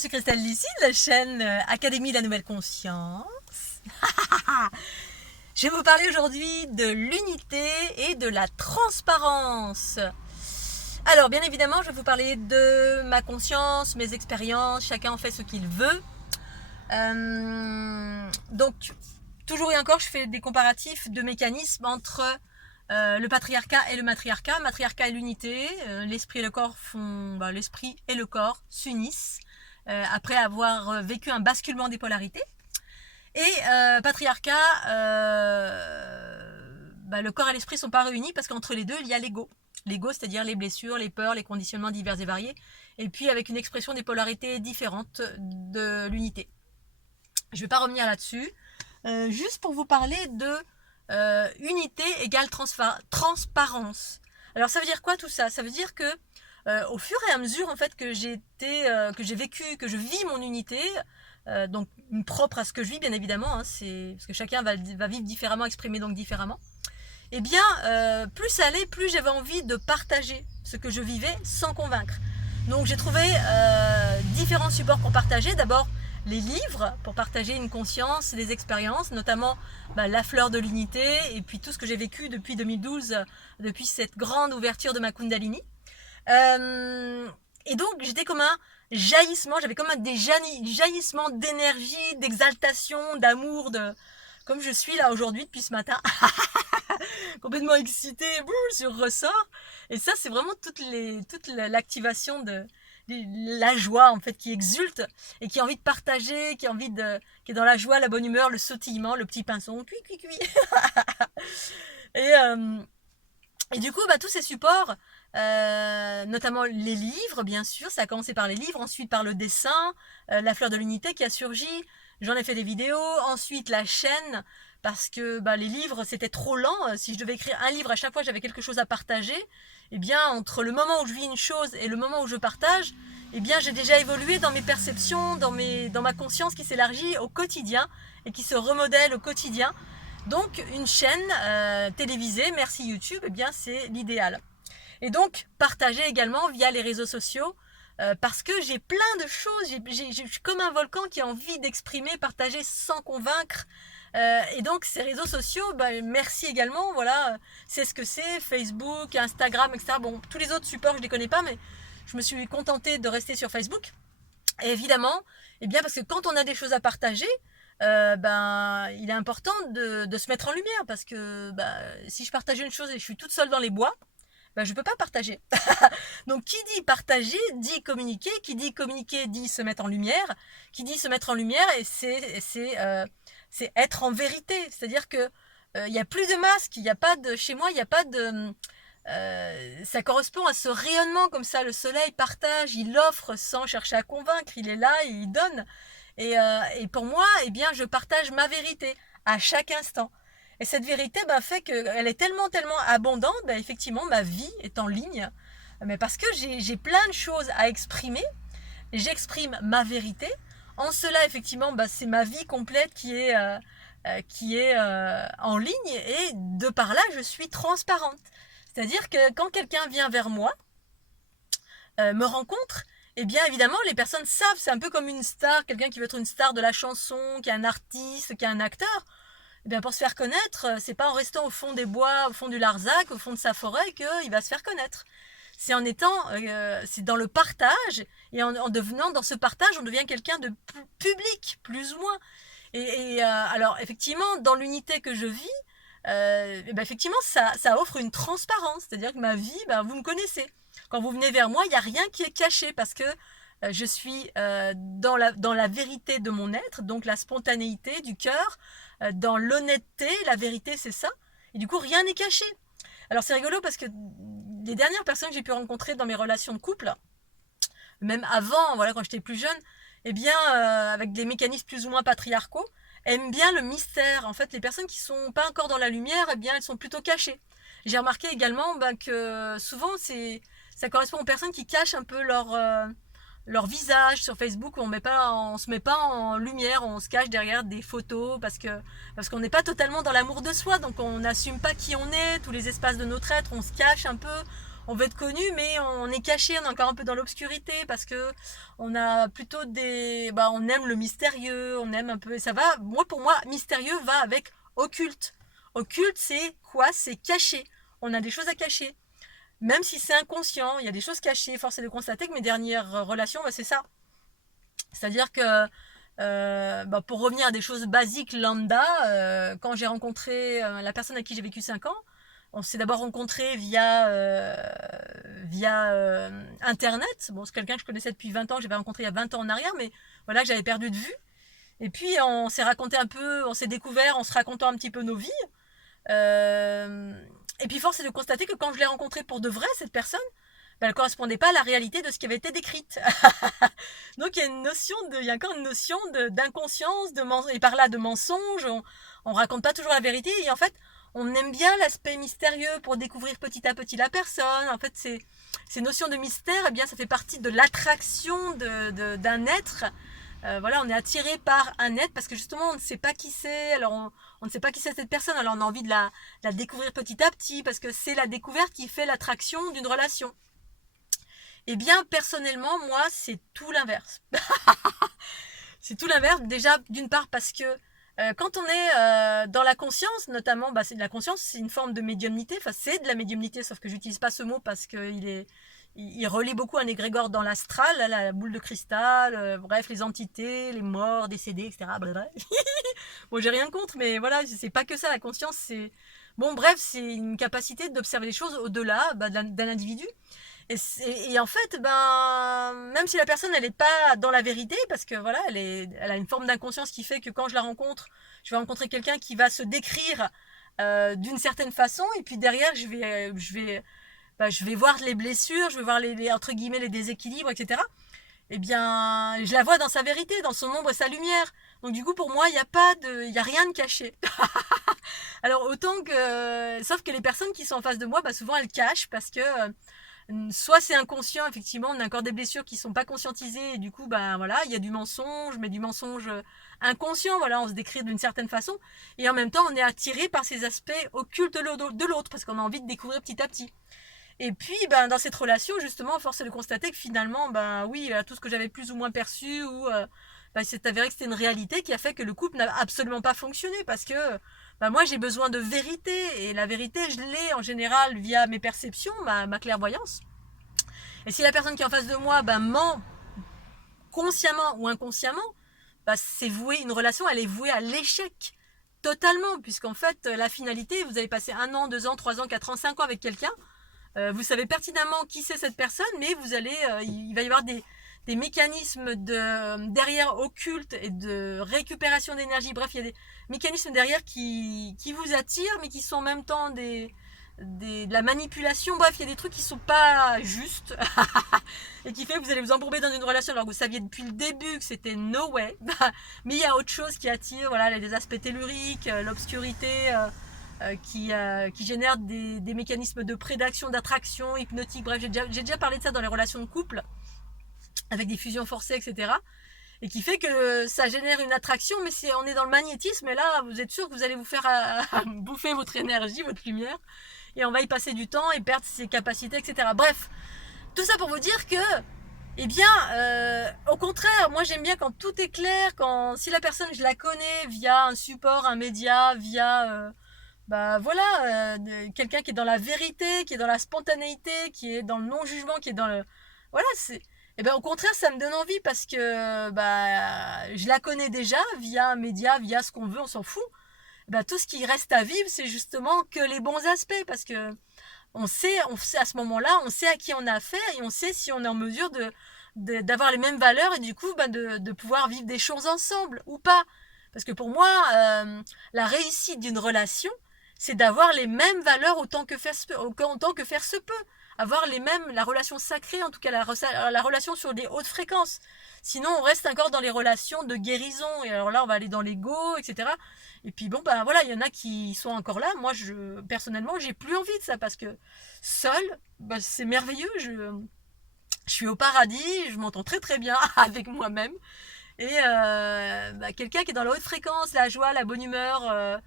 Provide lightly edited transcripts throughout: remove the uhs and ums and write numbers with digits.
suis Christelle Lissy de la chaîne Académie de la Nouvelle Conscience. Je vais vous parler aujourd'hui de l'unité et de la transparence. Alors, bien évidemment, je vais vous parler de ma conscience, mes expériences, chacun en fait ce qu'il veut. Donc, toujours et encore, je fais des comparatifs de mécanismes entre le patriarcat et le matriarcat. Matriarcat et l'unité, l'esprit et le corps l'esprit et le corps s'unissent après avoir vécu un basculement des polarités. Et patriarcat, le corps et l'esprit ne sont pas réunis parce qu'entre les deux, il y a l'ego. L'ego, c'est-à-dire les blessures, les peurs, les conditionnements divers et variés. Et puis avec une expression des polarités différentes de l'unité. Je ne vais pas revenir là-dessus. Juste pour vous parler de unité égale transparence. Alors ça veut dire quoi tout ça? Ça veut dire que au fur et à mesure en fait que j'ai vécu, que je vis mon unité, donc propre à ce que je vis bien évidemment, parce que chacun va vivre différemment, exprimer donc différemment. Et bien plus ça allait, plus j'avais envie de partager ce que je vivais sans convaincre. Donc j'ai trouvé différents supports pour partager. D'abord les livres pour partager une conscience, des expériences, notamment la fleur de l'unité et puis tout ce que j'ai vécu depuis 2012, depuis cette grande ouverture de ma Kundalini. Et donc j'étais comme un jaillissement, j'avais comme des jaillissements d'énergie, d'exaltation, d'amour, comme je suis là aujourd'hui depuis ce matin, complètement excitée, sur ressort. Et ça c'est vraiment toute l'activation de la joie en fait qui exulte et qui a envie de partager, qui est dans la joie, la bonne humeur, le sautillement, le petit pinceau, cuit. Et du coup tous ces supports, notamment les livres bien sûr, ça a commencé par les livres, ensuite par le dessin, la fleur de l'unité qui a surgi, j'en ai fait des vidéos, ensuite la chaîne, parce que les livres c'était trop lent, si je devais écrire un livre à chaque fois j'avais quelque chose à partager, et bien entre le moment où je vis une chose et le moment où je partage, et bien j'ai déjà évolué dans mes perceptions, dans ma conscience qui s'élargit au quotidien et qui se remodèle au quotidien. Donc une chaîne télévisée, merci YouTube, et bien c'est l'idéal. Et donc partager également via les réseaux sociaux, parce que j'ai plein de choses, je suis comme un volcan qui a envie d'exprimer, partager sans convaincre. Et donc ces réseaux sociaux, merci également, voilà, c'est ce que c'est, Facebook, Instagram, etc. Bon, tous les autres supports je les connais pas, mais je me suis contentée de rester sur Facebook. Et évidemment, parce que quand on a des choses à partager, il est important de se mettre en lumière, parce que si je partage une chose et je suis toute seule dans les bois, je ne peux pas partager. Donc qui dit partager dit communiquer, qui dit communiquer dit se mettre en lumière, qui dit se mettre en lumière, et c'est être en vérité. C'est-à-dire que il n'y a plus de masque, il n'y a pas de, chez moi il n'y a pas de, ça correspond à ce rayonnement comme ça, le soleil partage, il offre sans chercher à convaincre, il est là et il donne. Et pour moi, je partage ma vérité à chaque instant. Et cette vérité fait qu'elle est tellement abondante, effectivement, ma vie est en ligne. Mais parce que j'ai plein de choses à exprimer, j'exprime ma vérité. En cela, effectivement, c'est ma vie complète qui est en ligne, et de par là, je suis transparente. C'est-à-dire que quand quelqu'un vient vers moi, me rencontre, évidemment, les personnes savent, c'est un peu comme une star, quelqu'un qui veut être une star de la chanson, qui est un artiste, qui est un acteur. Pour se faire connaître, c'est pas en restant au fond des bois, au fond du Larzac, au fond de sa forêt qu'il va se faire connaître. C'est en étant, c'est dans le partage, et en devenant dans ce partage, on devient quelqu'un de public, plus ou moins. Alors, effectivement, dans l'unité que je vis, effectivement, ça offre une transparence, c'est-à-dire que ma vie, vous me connaissez. Quand vous venez vers moi, il n'y a rien qui est caché, parce que je suis dans la vérité de mon être, donc la spontanéité du cœur, dans l'honnêteté, la vérité c'est ça, et du coup rien n'est caché. Alors c'est rigolo parce que les dernières personnes que j'ai pu rencontrer dans mes relations de couple, même avant, quand j'étais plus jeune, avec des mécanismes plus ou moins patriarcaux, aiment bien le mystère. En fait, les personnes qui sont pas encore dans la lumière, elles sont plutôt cachées. J'ai remarqué également que souvent ça correspond aux personnes qui cachent un peu leur visage sur Facebook, où on se met pas en lumière, on se cache derrière des photos parce qu'on n'est pas totalement dans l'amour de soi, donc on n'assume pas qui on est, tous les espaces de notre être, on se cache un peu, on veut être connu, mais on est caché, on est encore un peu dans l'obscurité parce que on a plutôt on aime le mystérieux, on aime un peu, et ça va, pour moi, mystérieux va avec occulte. Occulte, c'est quoi? C'est caché. On a des choses à cacher. Même si c'est inconscient, il y a des choses cachées. Force est de constater que mes dernières relations, c'est ça. C'est-à-dire que pour revenir à des choses basiques lambda, quand j'ai rencontré la personne avec qui j'ai vécu 5 ans, on s'est d'abord rencontré via Internet. Bon, c'est quelqu'un que je connaissais depuis 20 ans, que j'avais rencontré il y a 20 ans en arrière, mais voilà, que j'avais perdu de vue. Et puis, on s'est raconté un peu, on s'est découvert en se racontant un petit peu nos vies. Euh, et puis, force est de constater que quand je l'ai rencontrée pour de vrai, cette personne, elle ne correspondait pas à la réalité de ce qui avait été décrite. Donc il y a il y a encore une notion d'inconscience, et par là de mensonge. On raconte pas toujours la vérité et en fait on aime bien l'aspect mystérieux pour découvrir petit à petit la personne. En fait ces notions de mystère, eh bien ça fait partie de l'attraction d'un être. Voilà, on est attiré par un être parce que justement on ne sait pas qui c'est. Alors on ne sait pas qui c'est cette personne. Alors on a envie de la découvrir petit à petit parce que c'est la découverte qui fait l'attraction d'une relation. Eh bien, personnellement, moi, c'est tout l'inverse. C'est tout l'inverse. Déjà, d'une part, parce que quand on est dans la conscience, notamment, c'est de la conscience, c'est une forme de médiumnité. Enfin, c'est de la médiumnité, sauf que j'utilise pas ce mot parce qu'il relie beaucoup un égrégore dans l'astral, la boule de cristal, bref, les entités, les morts, décédés, etc. Bon, j'ai rien contre, mais voilà, c'est pas que ça, la conscience, c'est... Bon, bref, c'est une capacité d'observer les choses au-delà d'un individu. Et en fait, même si la personne elle n'est pas dans la vérité, parce que voilà, elle a une forme d'inconscience qui fait que quand je la rencontre, je vais rencontrer quelqu'un qui va se décrire d'une certaine façon, et puis derrière, je vais voir les blessures, je vais voir entre guillemets les déséquilibres, etc. Eh bien, je la vois dans sa vérité, dans son ombre et sa lumière. Donc du coup, pour moi, il y a rien de caché. Alors autant que, sauf que les personnes qui sont en face de moi, souvent elles cachent parce que soit c'est inconscient, effectivement, on a encore des blessures qui sont pas conscientisées et du coup, voilà, il y a du mensonge, mais du mensonge inconscient, voilà, on se décrit d'une certaine façon et en même temps, on est attiré par ces aspects occultes de l'autre parce qu'on a envie de découvrir petit à petit. Et puis, dans cette relation, justement, force est de constater que finalement, oui, tout ce que j'avais plus ou moins perçu ou c'est avéré que c'était une réalité qui a fait que le couple n'a absolument pas fonctionné parce que moi j'ai besoin de vérité et la vérité je l'ai en général via mes perceptions, ma clairvoyance. Et si la personne qui est en face de moi ment consciemment ou inconsciemment, c'est voué, une relation elle est vouée à l'échec totalement puisqu'en fait la finalité, vous avez passé 1 an, 2 ans, 3 ans, 4 ans, 5 ans avec quelqu'un, vous savez pertinemment qui c'est cette personne, mais il va y avoir des mécanismes derrière occultes et de récupération d'énergie. Bref, il y a des mécanismes derrière qui vous attirent, mais qui sont en même temps de la manipulation. Bref, il y a des trucs qui sont pas justes et qui fait que vous allez vous embourber dans une relation alors que vous saviez depuis le début que c'était no way. Mais il y a autre chose qui attire, voilà, les aspects telluriques, l'obscurité. Qui génère des mécanismes de prédation, d'attraction, hypnotique. Bref, j'ai déjà parlé de ça dans les relations de couple, avec des fusions forcées, etc. Et qui fait que ça génère une attraction, mais si on est dans le magnétisme, et là, vous êtes sûr que vous allez vous faire bouffer votre énergie, votre lumière, et on va y passer du temps et perdre ses capacités, etc. Bref, tout ça pour vous dire que, au contraire, moi j'aime bien quand tout est clair, si la personne, je la connais via un support, un média, via... quelqu'un qui est dans la vérité, qui est dans la spontanéité, qui est dans le non-jugement, qui est dans le... Voilà, au contraire, ça me donne envie parce que je la connais déjà via un média, via ce qu'on veut, on s'en fout. Tout ce qui reste à vivre, c'est justement que les bons aspects parce que on sait à ce moment-là, on sait à qui on a affaire et on sait si on est en mesure d'avoir les mêmes valeurs et du coup de pouvoir vivre des choses ensemble ou pas. Parce que pour moi, la réussite d'une relation, c'est d'avoir les mêmes valeurs autant que faire se peut. Avoir la relation sacrée, en tout cas la relation sur des hautes fréquences. Sinon, on reste encore dans les relations de guérison. Et alors là, on va aller dans l'ego, etc. Et puis voilà, il y en a qui sont encore là. Moi, personnellement, j'ai plus envie de ça parce que seul, c'est merveilleux. Je suis au paradis, je m'entends très très bien avec moi-même. Et quelqu'un qui est dans la haute fréquence, la joie, la bonne humeur,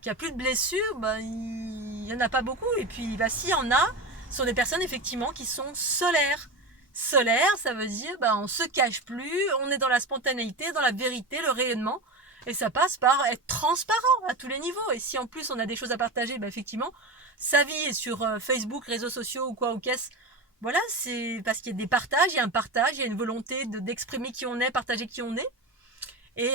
qui a plus de blessures, il y en a pas beaucoup. Et puis s'il y en a, Ce sont des personnes effectivement qui sont solaires. Solaire, ça veut dire on se cache plus, on est dans la spontanéité, dans la vérité, le rayonnement. Et ça passe par être transparent à tous les niveaux. Et si en plus on a des choses à partager, effectivement, sa vie est sur Facebook, réseaux sociaux ou quoi ou qu'est-ce. Voilà, c'est parce qu'il y a des partages, il y a un partage, il y a une volonté d'exprimer qui on est, partager qui on est. Et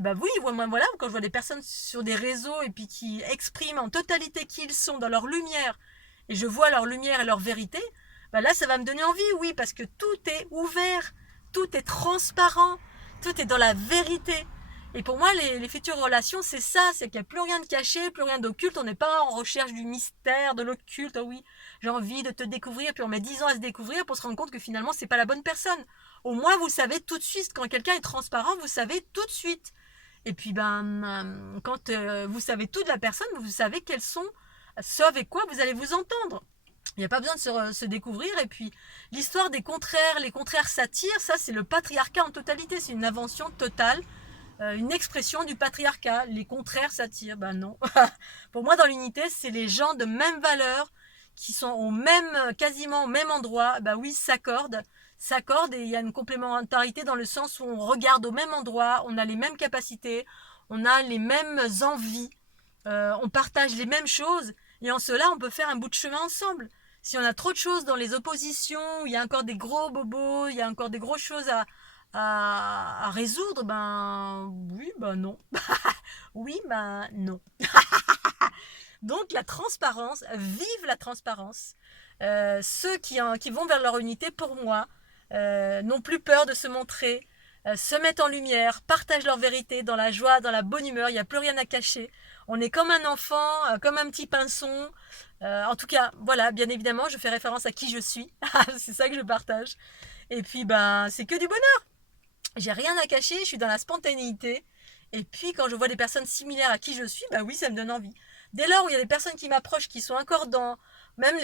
oui, moi, voilà, quand je vois des personnes sur des réseaux et puis qui expriment en totalité qui ils sont dans leur lumière, et je vois leur lumière et leur vérité, là, ça va me donner envie, oui, parce que tout est ouvert, tout est transparent, tout est dans la vérité. Et pour moi, les futures relations, c'est ça, c'est qu'il n'y a plus rien de caché, plus rien d'occulte, on n'est pas en recherche du mystère, de l'occulte, oh oui, j'ai envie de te découvrir, puis on met 10 ans à se découvrir pour se rendre compte que finalement, c'est pas la bonne personne. Au moins, vous savez tout de suite, quand quelqu'un est transparent, vous savez tout de suite. Et puis, quand vous savez tout de la personne, vous savez quels sont ceux avec quoi vous allez vous entendre. Il n'y a pas besoin de se découvrir. Et puis, l'histoire des contraires, les contraires s'attirent, ça, c'est le patriarcat en totalité. C'est une invention totale, une expression du patriarcat. Les contraires s'attirent. Non. Pour moi, dans l'unité, c'est les gens de même valeur qui sont quasiment au même endroit. Oui, s'accordent et il y a une complémentarité dans le sens où on regarde au même endroit, on a les mêmes capacités, on a les mêmes envies, on partage les mêmes choses et en cela, on peut faire un bout de chemin ensemble. Si on a trop de choses dans les oppositions, il y a encore des gros bobos, il y a encore des grosses choses à résoudre, oui, non. Oui, non. Donc la transparence, vive la transparence. Ceux qui vont vers leur unité, pour moi, n'ont plus peur de se montrer, se mettent en lumière, partagent leur vérité dans la joie, dans la bonne humeur, il n'y a plus rien à cacher. On est comme un enfant, comme un petit pinson. En tout cas, voilà, bien évidemment, je fais référence à qui je suis. C'est ça que je partage. Et puis, c'est que du bonheur. J'ai rien à cacher, je suis dans la spontanéité. Et puis, quand je vois des personnes similaires à qui je suis, oui, ça me donne envie. Dès lors où il y a des personnes qui m'approchent, qui sont encore dans, même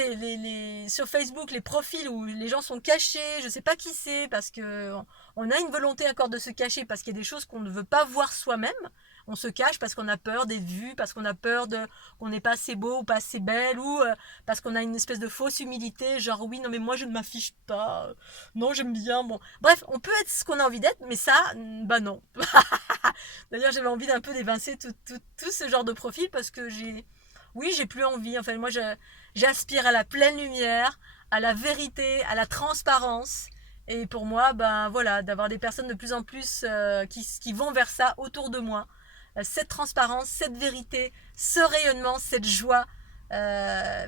sur Facebook, les profils où les gens sont cachés, je sais pas qui c'est, parce que on a une volonté encore de se cacher, parce qu'il y a des choses qu'on ne veut pas voir soi-même. On se cache parce qu'on a peur des vues, parce qu'on a peur qu'on n'est pas assez beau ou pas assez belle, ou parce qu'on a une espèce de fausse humilité, genre oui, non mais moi je ne m'affiche pas, non j'aime bien, bon. Bref, on peut être ce qu'on a envie d'être, mais ça, non. D'ailleurs, j'avais envie d'un peu d'évincer tout ce genre de profil parce que j'ai plus envie. Enfin, moi, j'aspire à la pleine lumière, à la vérité, à la transparence. Et pour moi, voilà, d'avoir des personnes de plus en plus qui vont vers ça autour de moi. Cette transparence, cette vérité, ce rayonnement, cette joie.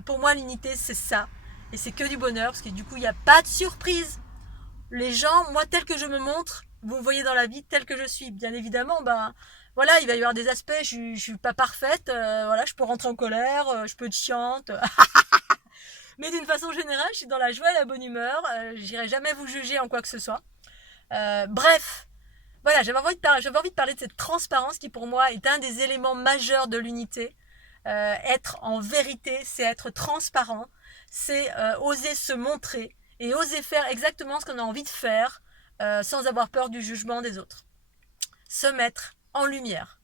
Pour moi, l'unité, c'est ça. Et c'est que du bonheur parce que du coup, il n'y a pas de surprise. Les gens, moi, tel que je me montre, vous me voyez dans la vie tel que je suis. Bien évidemment, voilà, il va y avoir des aspects, je suis pas parfaite, voilà, je peux rentrer en colère, je peux être chiante. Mais d'une façon générale, je suis dans la joie et la bonne humeur, j'irai jamais vous juger en quoi que ce soit. Bref, voilà, j'avais envie de parler de cette transparence qui pour moi est un des éléments majeurs de l'unité. Être en vérité, c'est être transparent, c'est oser se montrer et oser faire exactement ce qu'on a envie de faire sans avoir peur du jugement des autres. Se mettre en lumière.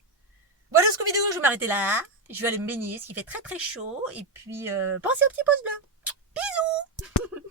Voilà ce que vidéo, je vais m'arrêter là. Je vais aller me baigner, ce qui fait très très chaud. Et puis, pensez au petit pouce bleu. Bisous!